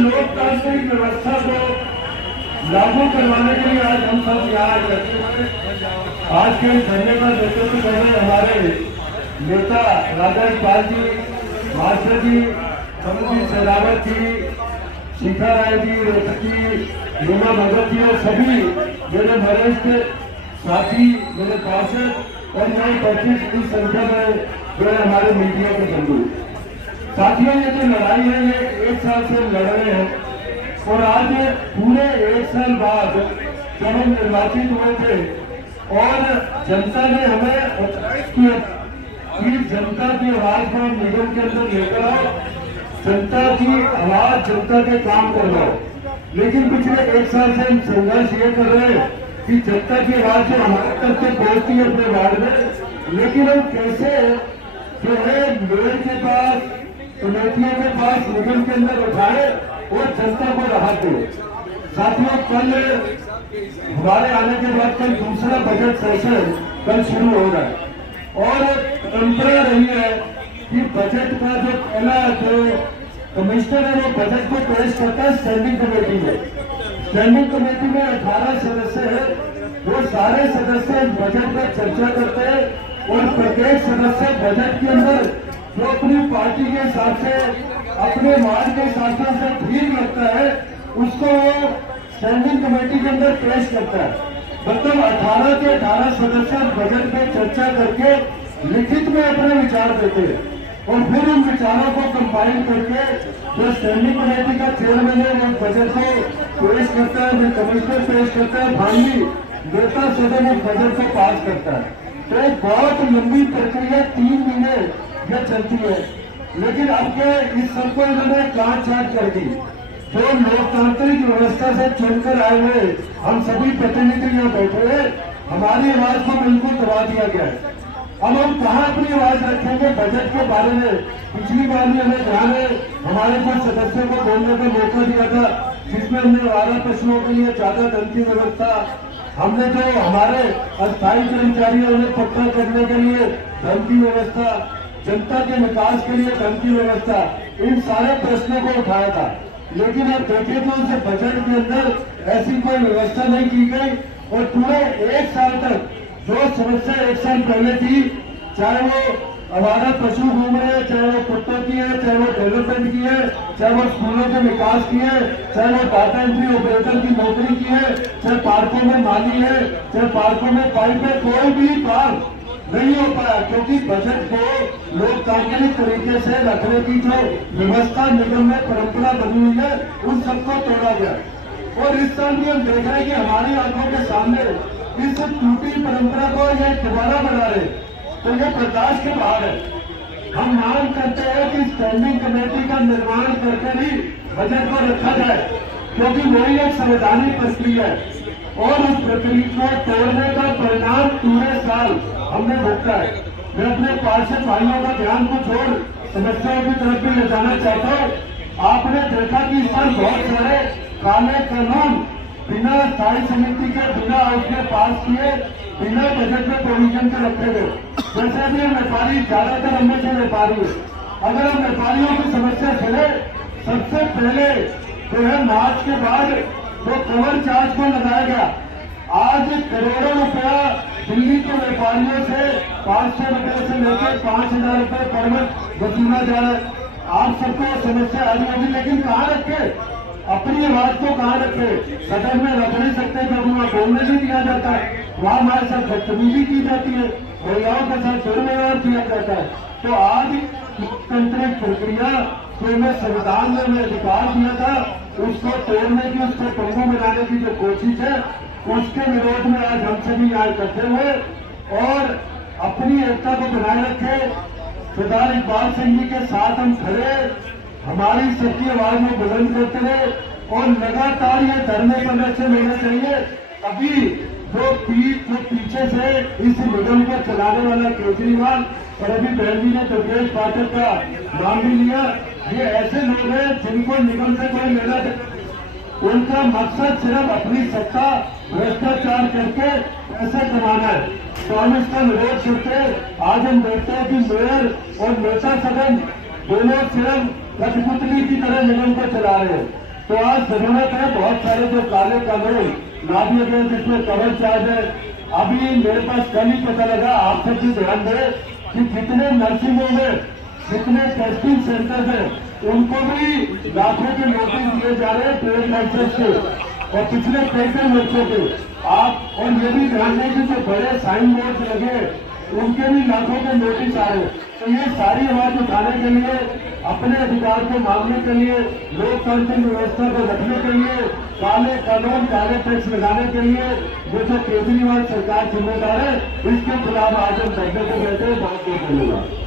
लोकतांत्रिक व्यवस्था को लागू करवाने के लिए आज हम सब यहाँ इकट्ठे हुए। आज के धरने का नेतृत्व कर रहे हमारे नेता राजा इकबाल जी, मास्टर जी, कमल शेरावत जी, शिखा राय जी, रोहतक जी, लीमा भगत जी और सभी मेरे वरिष्ठ साथी, मेरे पार्षद और मैं 25 की संख्या में जो है हमारे मीडिया के बंधु साथियों, ये जो लड़ाई है ये 1 साल से लड़ रहे हैं और आज पूरे 1 साल बाद जब हम निर्वाचित हुए थे और जनता ने हमें उत्साहित किया कि जनता की आवाज को हम निगम के अंदर लेकर आओ, जनता की आवाज जनता के काम करवाओ। लेकिन पिछले 1 साल से हम संघर्ष ये कर रहे हैं कि जनता की आवाज जो हमारे तरफ से पहुंचती है अपने वार्ड में, लेकिन हम कैसे जो है मेयर के पास, कमेटियों के पास, निगम के अंदर उठाए और जनता को राहत दे। साथियों, कल हमारे आने के बाद कल दूसरा बजट सेशन कल शुरू हो रहा है और परंपरा रही है कि बजट का जो पहला जो कमिश्नर है वो बजट को पेश करता है स्टैंडिंग कमेटी में। स्टैंडिंग कमेटी में 18 सदस्य है, वो सारे सदस्य बजट पर चर्चा करते हैं और प्रत्येक सदस्य बजट के अंदर जो अपनी पार्टी के हिसाब से, अपने वार्ड के हिसाब से उसे ठीक लगता है उसको वो स्टैंडिंग कमेटी के अंदर पेश करता है। मतलब 18 के 18 सदस्य बजट पे चर्चा करके लिखित में अपने विचार देते हैं और फिर उन विचारों को कंपाइल करके जो स्टैंडिंग कमेटी का चेयरमैन है वो बजट को पेश करता है, फिर कमिश्नर पेश करता है, फाइनली नेता सदन उस बजट को पास करता है। तो एक बहुत लंबी प्रक्रिया 3 महीने यह चलती है। लेकिन अब के इस सबको इन्होंने काट छाट कर दी। जो लोकतांत्रिक व्यवस्था से चुनकर आए हुए हम सभी प्रतिनिधि यहाँ बैठे हुए, हमारी आवाज को बिल्कुल दबा दिया गया है। अब हम कहाँ अपनी आवाज रखेंगे बजट के बारे में? पिछली बार भी हमें ध्यान है, हमारे कुछ सदस्यों को बोलने का मौका दिया था जिसमें हमने आवारा पशुओं के लिए ज्यादा धन की व्यवस्था, हमने जो हमारे अस्थायी कर्मचारी उन्हें पक्का करने के लिए धन की व्यवस्था, जनता के विकास के लिए धन की व्यवस्था, इन सारे प्रश्नों को उठाया था। लेकिन अब देखें तो उस बजट के अंदर ऐसी कोई व्यवस्था नहीं की गई और पूरे 1 साल तक जो समस्या 1 साल पहले थी, चाहे वो आवारा पशु घूम रहे हैं, चाहे वो कुत्तों की है, चाहे वो डेवलपमेंट की है, चाहे वो स्कूलों के विकास की है, चाहे वो डाटा एंट्री ऑपरेटर की नौकरी की है, चाहे पार्कों में माली है, चाहे पार्कों में पाइप है, कोई भी काम नहीं हो पाया क्योंकि बजट को लोकतांत्रिक तरीके से रखने की जो व्यवस्था निगम में परंपरा बनी हुई है उन सबको तोड़ा गया। और इस साल भी हम देख रहे हैं कि हमारी आंखों के सामने इस टूटी परंपरा को ये दोबारा बना रहे, तो ये बर्दाश्त के बाहर है। हम मांग करते हैं कि स्टैंडिंग कमेटी का निर्माण करके ही बजट को रखा जाए क्योंकि वही एक संवैधानिक प्रक्रिया है और उस प्रक्रिया को तोड़ने का परिणाम पूरे साल हमने भुगता है। मैं अपने पार्षद भाइयों का ध्यान को छोड़ समस्याओं की तरफ भी ले जाना चाहता हूँ। आपने देखा कि इस बार बहुत सारे काले कानून बिना स्थायी समिति के, बिना उसके पास किए, बिना बजट में प्रोविजन के रखे गए। जैसे भी व्यापारी, ज्यादातर हमें से व्यापारी है, अगर हम व्यापारियों की समस्या सुने, सबसे पहले जो है मार्च के बाद जो कवर चार्ज को लगाया गया, आज करोड़ों रुपया दिल्ली के व्यापारियों से 500 रुपये से लेकर 5000 रुपये पर मंथ वसूला जा रहा है। आप सबको समस्या आ रही होगी, लेकिन कहाँ रखे अपनी आवाज को? कहाँ रखे? सदन में रख नहीं सकते क्योंकि वहाँ बोलने नहीं दिया जाता है, वहाँ हमारे साथ बदतमीजी की जाती है, महिलाओं के साथ दुर्व्यवहार किया जाता है। तो आज लोकतांत्रिक प्रक्रिया जो हमें संविधान में हमें अधिकार दिया था उसको तोड़ने की, उसको पंगु मिलाने की जो कोशिश है उसके विरोध में आज हम सभी यहाँ इकट्ठे हुए और अपनी एकता को बनाए रखे। सरदार इकबाल सिंह जी के साथ हम खड़े, हमारी सबकी आवाज में बुलंद करते रहे और लगातार ये धरने प्रदर्शन होना चाहिए। अभी जो पीछे से इस निगम को चलाने वाला केजरीवाल और अभी बहन जी ने दुर्गेश पाठक का नाम भी लिया, ये ऐसे लोग हैं जिनको निगम से कोई लेना, उनका मकसद सिर्फ अपनी सत्ता भ्रष्टाचार करके पैसे कमाना है। तो हम इसका विरोध करते आज हम देखते हैं कि मेयर और नेता सदन दोनों सिर्फ कठपुतली की तरह निगम को चला रहे हैं। तो आज जरूरत है बहुत सारे जो काले कानून ला दिए गए जिसमें कवर चार्ज है। अभी मेरे पास कल ही पता लगा, आप सब भी ध्यान दें कि जितने नर्सिंग होम है, जितने टेस्टिंग सेंटर है, उनको भी लाखों के नोटिस दिए जा रहे हैं ट्रेड लाइसेंस के, और पिछले कई वर्षों के आप। और ये भी ध्यान दें कि जो बड़े साइन बोर्ड लगे उनके भी लाखों के नोटिस आ रहे हैं। तो ये सारी आवाज उठाने के लिए, अपने अधिकार को मांगने के लिए, लोकतांत्रिक व्यवस्था को रखने के लिए, काले कानून काले टैक्स लगाने के लिए जो केजरीवाल सरकार जिम्मेदार है, इसके खिलाफ आज हम धरने को बैठे। बहुत बहुत धन्यवाद।